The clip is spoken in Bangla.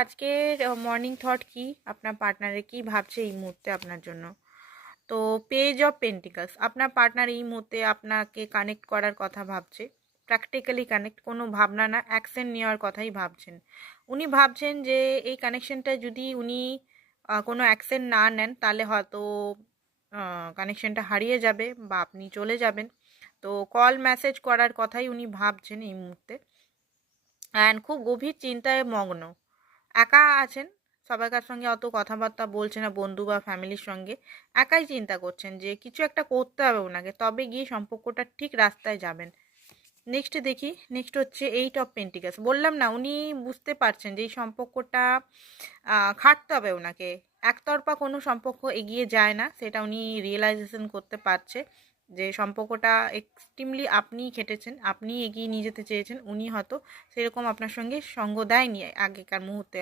আজকের মর্নিং থট কি, আপনার পার্টনারে কি ভাবছে এই মুহূর্তে আপনার জন্য। তো পেজ অফ পেন্টিকালস, আপনার পার্টনার এই মুহূর্তে আপনাকে কানেক্ট করার কথা ভাবছে। প্র্যাকটিক্যালি কানেক্ট, কোনো ভাবনা না, অ্যাকশন নেওয়ার কথাই ভাবছেন। উনি ভাবছেন যে এই কানেকশনটা যদি উনি কোনো অ্যাকশন না নেন তাহলে হয়তো কানেকশনটা হারিয়ে যাবে বা আপনি চলে যাবেন। তো কল মেসেজ করার কথাই উনি ভাবছেন এই মুহূর্তে। অ্যান্ড খুব গভীর চিন্তায় মগ্ন। একা আছেন, সবাইকার সঙ্গে অত কথাবার্তা বলছে না, বন্ধু বা ফ্যামিলির সঙ্গে। একাই চিন্তা করছেন যে কিছু একটা করতে হবে ওনাকে, তবে গিয়ে সম্পর্কটা ঠিক রাস্তায় যাবেন। নেক্সট দেখি, নেক্সট হচ্ছে 8 অফ পেন্টিকালস। বললাম না, উনি বুঝতে পারছেন যে এই সম্পর্কটা খাটতে হবে ওনাকে। একতরফা কোনো সম্পর্ক এগিয়ে যায় না, সেটা উনি রিয়েলাইজেশন করতে পারছে যে সম্পর্কটা এক্সট্রিমলি আপনিই খেটেছেন, আপনিই এগিয়ে নিয়ে যেতে চেয়েছেন। উনি হয়তো সেরকম আপনার সঙ্গে সঙ্গ দেয়নি আগেকার মুহূর্তে।